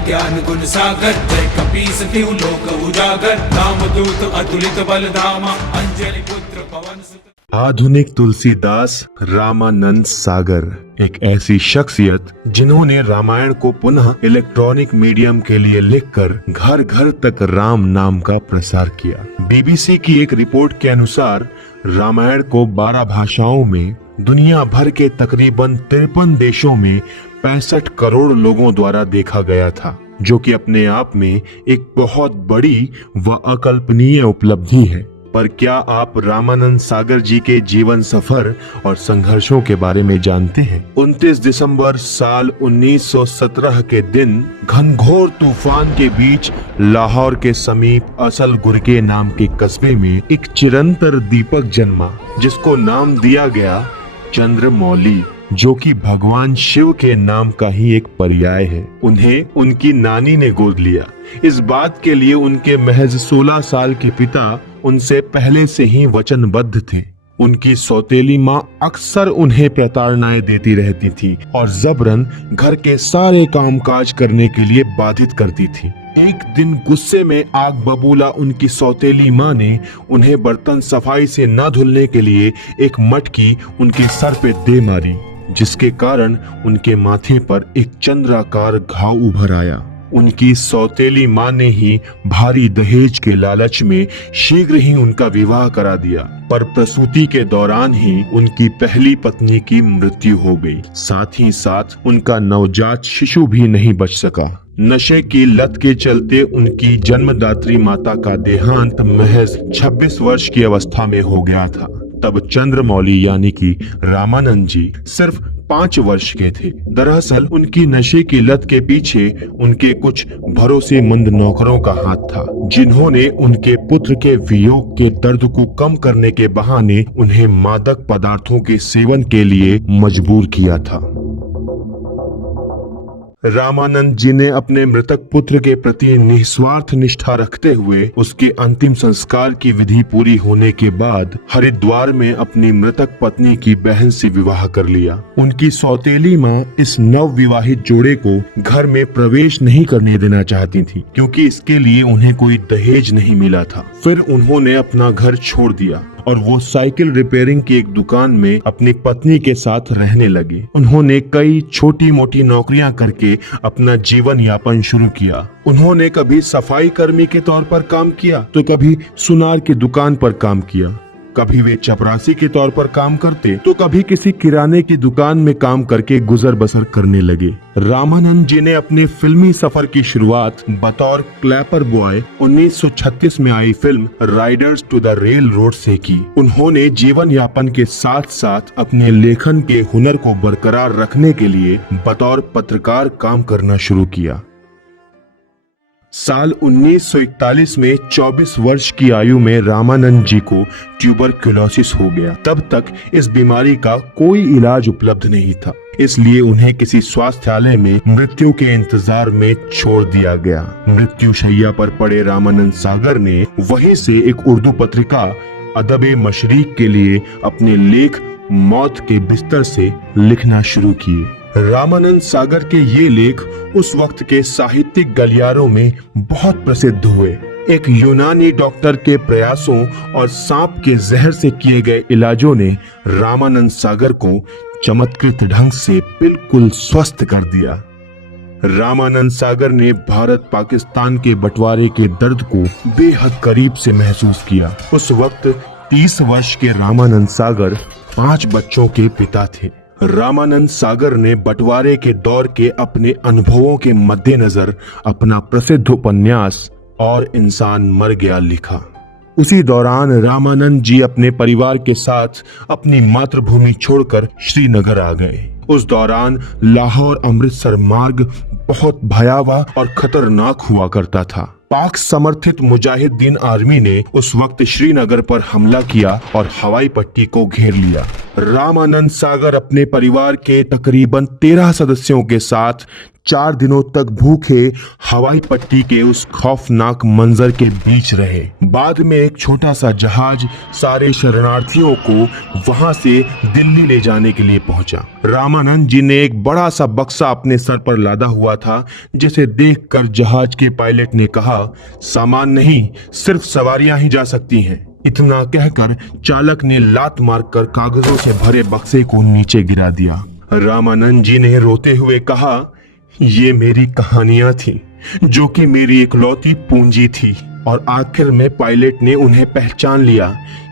ज्ञान गुण सागर, जय कपीस तिहु लोक उजागर, रामदूत अतुलित बल धामा, अंजलि पुत्र पवन सुत। आधुनिक तुलसीदास रामानंद सागर एक ऐसी शख्सियत जिन्होंने रामायण को पुनः इलेक्ट्रॉनिक मीडियम के लिए लिखकर घर घर तक राम नाम का प्रसार किया। बीबीसी की एक रिपोर्ट के अनुसार रामायण को 12 भाषाओं में दुनिया भर के तकरीबन 53 देशों में 65 करोड़ लोगों द्वारा देखा गया था, जो कि अपने आप में एक बहुत बड़ी व अकल्पनीय उपलब्धि है। पर क्या आप रामानंद सागर जी के जीवन सफर और संघर्षों के बारे में जानते हैं? 29 दिसंबर साल 1917 के दिन घनघोर तूफान के बीच लाहौर के समीप असलगुरगे नाम के कस्बे में एक चिरंतर दीपक जन्मा, जिसको नाम दिया गया चंद्रमौली, जो कि भगवान शिव के नाम का ही एक पर्याय है। उन्हें उनकी नानी ने गोद लिया। इस बात के लिए उनके महज 16 साल के पिता उनसे पहले से ही वचनबद्ध थे। उनकी सौतेली माँ अक्सर उन्हें प्रताड़नाएं देती रहती थी और जबरन घर के सारे कामकाज करने के लिए बाधित करती थी। एक दिन गुस्से में आग बबूला उनकी सौतेली माँ ने उन्हें बर्तन सफाई से न धुलने के लिए एक मटकी उनके सर पे दे मारी, जिसके कारण उनके माथे पर एक चंद्राकार घाव उभर आया। उनकी सौतेली माँ ने ही भारी दहेज के लालच में शीघ्र ही उनका विवाह करा दिया, पर प्रसूति के दौरान ही उनकी पहली पत्नी की मृत्यु हो गई। साथ ही साथ उनका नवजात शिशु भी नहीं बच सका। नशे की लत के चलते उनकी जन्मदात्री माता का देहांत महज 26 वर्ष की अवस्था में हो गया था। तब चंद्रमौली यानी कि रामानंद जी सिर्फ 5 वर्ष के थे। दरअसल उनकी नशे की लत के पीछे उनके कुछ भरोसेमंद नौकरों का हाथ था, जिन्होंने उनके पुत्र के वियोग के दर्द को कम करने के बहाने उन्हें मादक पदार्थों के सेवन के लिए मजबूर किया था। रामानंद जी ने अपने मृतक पुत्र के प्रति निस्वार्थ निष्ठा रखते हुए उसके अंतिम संस्कार की विधि पूरी होने के बाद हरिद्वार में अपनी मृतक पत्नी की बहन से विवाह कर लिया। उनकी सौतेली माँ इस नव विवाहित जोड़े को घर में प्रवेश नहीं करने देना चाहती थी, क्योंकि इसके लिए उन्हें कोई दहेज नहीं मिला था। फिर उन्होंने अपना घर छोड़ दिया और वो साइकिल रिपेयरिंग की एक दुकान में अपनी पत्नी के साथ रहने लगे। उन्होंने कई छोटी मोटी नौकरियां करके अपना जीवन यापन शुरू किया। उन्होंने कभी सफाई कर्मी के तौर पर काम किया, तो कभी सुनार की दुकान पर काम किया, कभी वे चपरासी के तौर पर काम करते, तो कभी किसी किराने की दुकान में काम करके गुजर बसर करने लगे। रामानंद जी ने अपने फिल्मी सफर की शुरुआत बतौर क्लैपर बॉय 1936 में आई film riders to the rail road से की। उन्होंने जीवन यापन के साथ साथ अपने लेखन के हुनर को बरकरार रखने के लिए बतौर पत्रकार काम करना शुरू किया। साल 1941 में 24 वर्ष की आयु में रामानंद जी को ट्यूबरक्यूलोसिस हो गया। तब तक इस बीमारी का कोई इलाज उपलब्ध नहीं था, इसलिए उन्हें किसी स्वास्थ्यालय में मृत्यु के इंतजार में छोड़ दिया गया। मृत्यु शैया पर पड़े रामानंद सागर ने वहीं से एक उर्दू पत्रिका अदबे मशरिक के लिए अपने लेख मौत के बिस्तर से लिखना शुरू किए। रामानंद सागर के ये लेख उस वक्त के साहित्यिक गलियारों में बहुत प्रसिद्ध हुए। एक यूनानी डॉक्टर के प्रयासों और सांप के जहर से किए गए इलाजों ने रामानंद सागर को चमत्कृत ढंग से बिल्कुल स्वस्थ कर दिया। रामानंद सागर ने भारत पाकिस्तान के बंटवारे के दर्द को बेहद करीब से महसूस किया। उस वक्त 30 वर्ष के रामानंद सागर 5 बच्चों के पिता थे। रामानंद सागर ने बंटवारे के दौर के अपने अनुभवों के मद्देनजर अपना प्रसिद्ध उपन्यास और इंसान मर गया लिखा। उसी दौरान रामानंद जी अपने परिवार के साथ अपनी मातृभूमि छोड़कर श्रीनगर आ गए। उस दौरान लाहौर अमृतसर मार्ग बहुत भयावह और खतरनाक हुआ करता था। पाक समर्थित मुजाहिदीन आर्मी ने उस वक्त श्रीनगर पर हमला किया और हवाई पट्टी को घेर लिया। रामानंद सागर अपने परिवार के तकरीबन 13 सदस्यों के साथ 4 दिनों तक भूखे हवाई पट्टी के उस खौफनाक मंजर के बीच रहे। बाद में एक छोटा सा जहाज सारे शरणार्थियों को वहां से दिल्ली ले जाने के लिए पहुंचा। रामानंद जी ने एक बड़ा सा बक्सा अपने सर पर लादा हुआ था, जिसे देखकर जहाज के पायलट ने कहा, सामान नहीं, सिर्फ सवारियां ही जा सकती हैं। इतना कहकर चालक ने लात मारकर कागजों से भरे बक्से को नीचे गिरा दिया। रामानंद जी ने रोते हुए कहा, ये मेरी कहानियां थी, जो कि मेरी इकलौती पूंजी थी। और आखिर में पायलट ने उन्हें पहचान लिया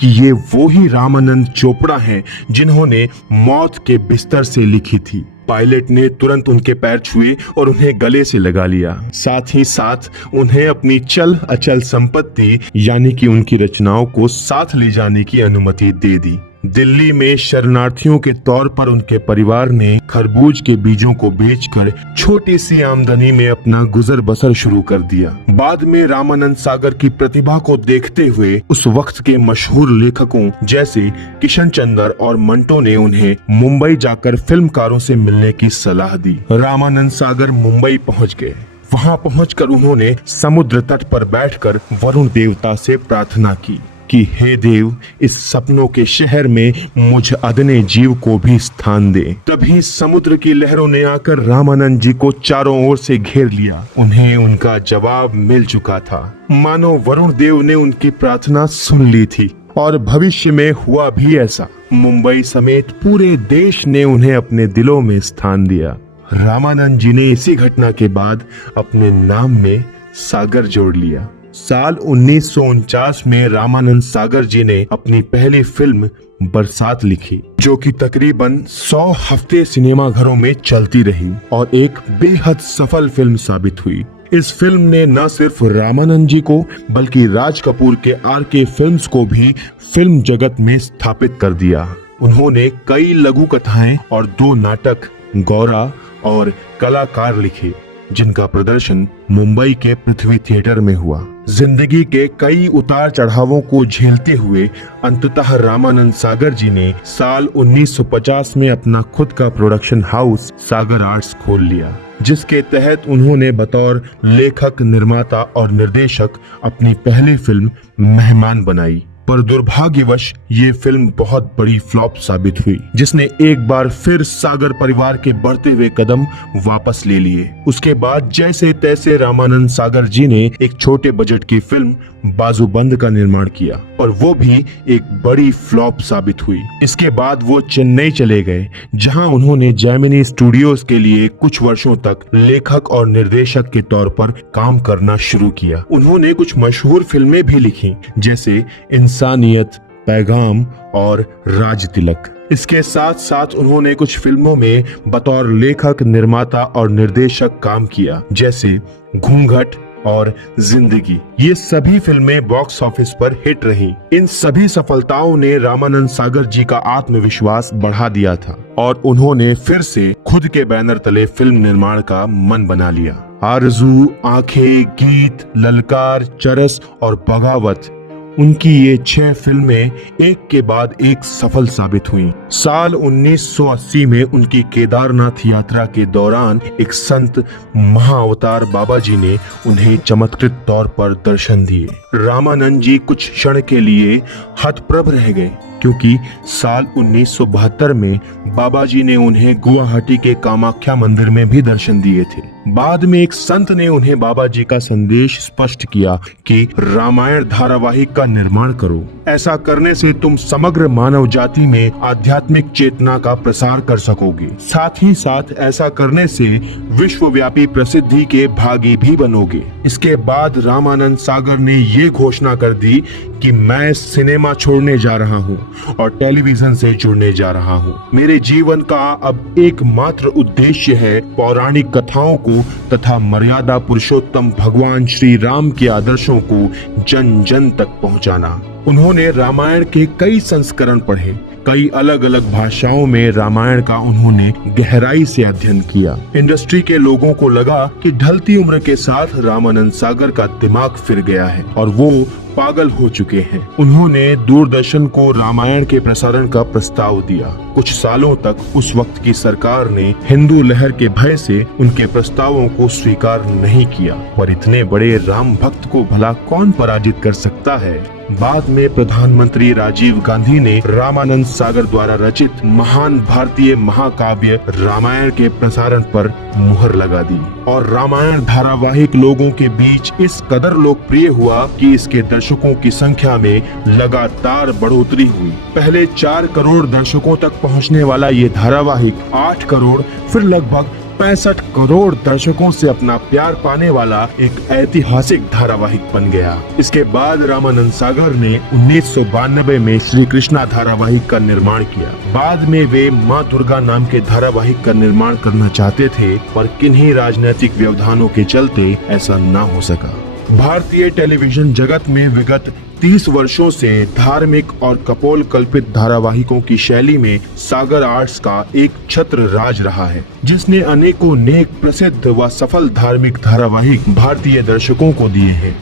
कि ये वो ही रामानंद चोपड़ा हैं जिन्होंने मौत के बिस्तर से लिखी थी। पायलट ने तुरंत उनके पैर छुए और उन्हें गले से लगा लिया। साथ ही साथ उन्हें अपनी चल अचल संपत्ति यानी कि उनकी रचनाओं को साथ ले जाने की अनुमति दे दी। दिल्ली में शरणार्थियों के तौर पर उनके परिवार ने खरबूज के बीजों को बेचकर छोटी सी आमदनी में अपना गुजर बसर शुरू कर दिया। बाद में रामानंद सागर की प्रतिभा को देखते हुए उस वक्त के मशहूर लेखकों जैसे किशन चंद्र और मंटो ने उन्हें मुंबई जाकर फिल्मकारों से मिलने की सलाह दी। रामानंद सागर मुंबई पहुंच गए। वहां पहुंचकर उन्होंने समुद्र तट पर बैठकर वरुण देवता से प्रार्थना की कि हे देव, इस सपनों के शहर में मुझ अदने जीव को भी स्थान दे। तभी समुद्र की लहरों ने आकर रामानंद जी को चारों ओर से घेर लिया। उन्हें उनका जवाब मिल चुका था। मानो वरुण देव ने उनकी प्रार्थना सुन ली थी और भविष्य में हुआ भी ऐसा। मुंबई समेत पूरे देश ने उन्हें अपने दिलों में स्थान दिया। रामानंद जी ने इसी घटना के बाद अपने नाम में सागर जोड़ लिया। साल 1949 में रामानंद सागर जी ने अपनी पहली फिल्म बरसात लिखी, जो कि तकरीबन 100 हफ्ते सिनेमाघरों में चलती रही और एक बेहद सफल फिल्म साबित हुई। इस फिल्म ने न सिर्फ रामानंद जी को बल्कि राज कपूर के आरके फिल्म्स को भी फिल्म जगत में स्थापित कर दिया। उन्होंने कई लघु कथाएं और 2 नाटक गौरा और कलाकार लिखे, जिनका प्रदर्शन मुंबई के पृथ्वी थिएटर में हुआ। जिंदगी के कई उतार चढ़ावों को झेलते हुए अंततः रामानंद सागर जी ने साल 1950 में अपना खुद का प्रोडक्शन हाउस सागर आर्ट्स खोल लिया, जिसके तहत उन्होंने बतौर लेखक, निर्माता और निर्देशक अपनी पहली फिल्म मेहमान बनाई। पर दुर्भाग्यवश ये फिल्म बहुत बड़ी फ्लॉप साबित हुई, जिसने एक बार फिर सागर परिवार के बढ़ते हुए कदम वापस ले लिए। उसके बाद जैसे तैसे रामानंद सागर जी ने एक छोटे बजट की फिल्म बाजूबंद का निर्माण किया और वो भी एक बड़ी फ्लॉप साबित हुई। इसके बाद वो चेन्नई चले गए, जहां उन्होंने जेमिनी स्टूडियोज के लिए कुछ वर्षों तक लेखक और निर्देशक के तौर पर काम करना शुरू किया। उन्होंने कुछ मशहूर फिल्में भी लिखी, जैसे इंसानियत, पैगाम और राज तिलक। इसके साथ साथ उन्होंने कुछ फिल्मों में बतौर लेखक, निर्माता और निर्देशक काम किया, जैसे घूंघट और जिंदगी। ये सभी फिल्में बॉक्स ऑफिस पर हिट रहीं। इन सभी सफलताओं ने रामानंद सागर जी का आत्मविश्वास बढ़ा दिया था और उन्होंने फिर से खुद के बैनर तले फिल्म निर्माण का मन बना लिया। आरज़ू, आंखें, गीत, ललकार, चरस और बगावत, उनकी ये 6 फिल्में एक के बाद एक सफल साबित हुईं। साल 1980 में उनकी केदारनाथ यात्रा के दौरान एक संत महाअवतार बाबा जी ने उन्हें चमत्कृत तौर पर दर्शन दिए। रामानंद जी कुछ क्षण के लिए हतप्रभ रह गए, क्योंकि साल 1972 में बाबा जी ने उन्हें गुवाहाटी के कामाख्या मंदिर में भी दर्शन दिए थे। बाद में एक संत ने उन्हें बाबा जी का संदेश स्पष्ट किया कि रामायण धारावाहिक का निर्माण करो। ऐसा करने से तुम समग्र मानव जाति में आध्यात्मिक चेतना का प्रसार कर सकोगे। साथ ही साथ ऐसा करने से विश्वव्यापी प्रसिद्धि के भागी भी बनोगे। इसके बाद रामानंद सागर ने ये घोषणा कर दी कि मैं सिनेमा छोड़ने जा रहा हूँ और टेलीविजन से जुड़ने जा रहा हूँ। मेरे जीवन का अब एकमात्र उद्देश्य है पौराणिक कथाओं को तथा मर्यादा पुरुषोत्तम भगवान श्री राम के आदर्शों को जन जन तक पहुँचाना। उन्होंने रामायण के कई संस्करण पढ़े, कई अलग अलग भाषाओं में रामायण का उन्होंने गहराई से अध्ययन किया। इंडस्ट्री के लोगों को लगा कि ढलती उम्र के साथ रामानंद सागर का दिमाग फिर गया है और वो पागल हो चुके हैं। उन्होंने दूरदर्शन को रामायण के प्रसारण का प्रस्ताव दिया। कुछ सालों तक उस वक्त की सरकार ने हिंदू लहर के भय से उनके प्रस्तावों को स्वीकार नहीं किया, पर इतने बड़े राम भक्त को भला कौन पराजित कर सकता है। बाद में प्रधानमंत्री राजीव गांधी ने रामानंद सागर द्वारा रचित महान भारतीय महाकाव्य रामायण के प्रसारण पर मुहर लगा दी और रामायण धारावाहिक लोगों के बीच इस कदर लोकप्रिय हुआ कि इसके दर्शकों की संख्या में लगातार बढ़ोतरी हुई। पहले 4 करोड़ दर्शकों तक पहुंचने वाला ये धारावाहिक 8 करोड़ फिर लगभग 65 करोड़ दर्शकों से अपना प्यार पाने वाला एक ऐतिहासिक धारावाहिक बन गया। इसके बाद रामानंद सागर ने 1992 में श्री कृष्णा धारावाहिक का निर्माण किया। बाद में वे माँ दुर्गा नाम के धारावाहिक का निर्माण करना चाहते थे, पर किन्हीं राजनीतिक व्यवधानों के चलते ऐसा न हो सका। भारतीय टेलीविजन जगत में विगत 30 वर्षों से धार्मिक और कपोल कल्पित धारावाहिकों की शैली में सागर आर्ट्स का एक छत्र राज रहा है, जिसने अनेकों नेक, प्रसिद्ध व सफल धार्मिक धारावाहिक भारतीय दर्शकों को दिए हैं।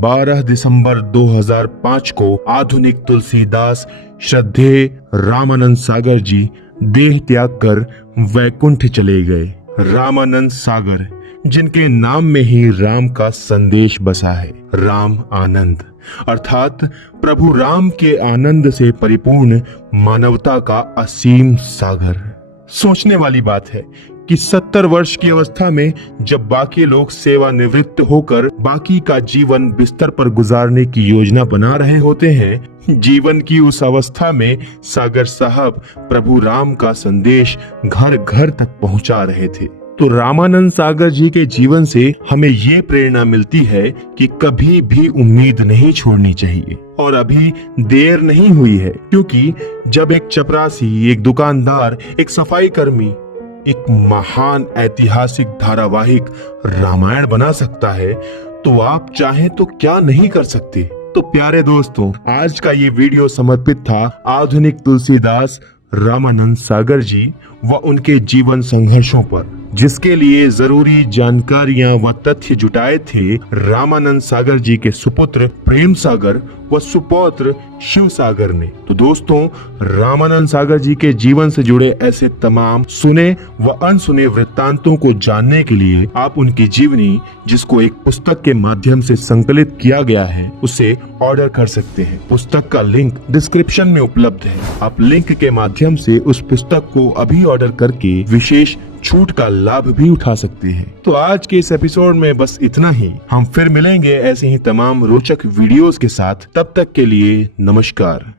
12 दिसंबर 2005 को आधुनिक तुलसीदास श्रद्धेय रामानंद सागर जी देह त्याग कर वैकुंठ चले गए। रामानंद सागर, जिनके नाम में ही राम का संदेश बसा है, राम आनंद, अर्थात प्रभु राम के आनंद से परिपूर्ण मानवता का असीम सागर। सोचने वाली बात है कि 70 वर्ष की अवस्था में जब बाकी लोग सेवानिवृत्त होकर बाकी का जीवन बिस्तर पर गुजारने की योजना बना रहे होते हैं, जीवन की उस अवस्था में सागर साहब प्रभु राम का संदेश घर घर तक पहुंचा रहे थे। तो रामानंद सागर जी के जीवन से हमें ये प्रेरणा मिलती है कि कभी भी उम्मीद नहीं छोड़नी चाहिए और अभी देर नहीं हुई है, क्योंकि जब एक चपरासी, एक दुकानदार, एक सफाई कर्मी एक महान ऐतिहासिक धारावाहिक रामायण बना सकता है, तो आप चाहें तो क्या नहीं कर सकते। तो प्यारे दोस्तों, आज का ये वीडियो समर्पित था आधुनिक तुलसीदास रामानंद सागर जी व उनके जीवन संघर्षों पर, जिसके लिए जरूरी जानकारियां व तथ्य जुटाए थे रामानंद सागर जी के सुपुत्र प्रेम सागर व सुपौत्र शिव सागर ने। तो दोस्तों, रामानंद सागर जी के जीवन से जुड़े ऐसे तमाम सुने व अनसुने वृत्तांतों को जानने के लिए आप उनकी जीवनी, जिसको एक पुस्तक के माध्यम से संकलित किया गया है, उसे ऑर्डर कर सकते हैं। पुस्तक का लिंक डिस्क्रिप्शन में उपलब्ध है। आप लिंक के माध्यम से उस पुस्तक को अभी ऑर्डर करके विशेष छूट का लाभ भी उठा सकते हैं। तो आज के इस एपिसोड में बस इतना ही। हम फिर मिलेंगे ऐसे ही तमाम रोचक वीडियोस के साथ। तब तक के लिए नमस्कार।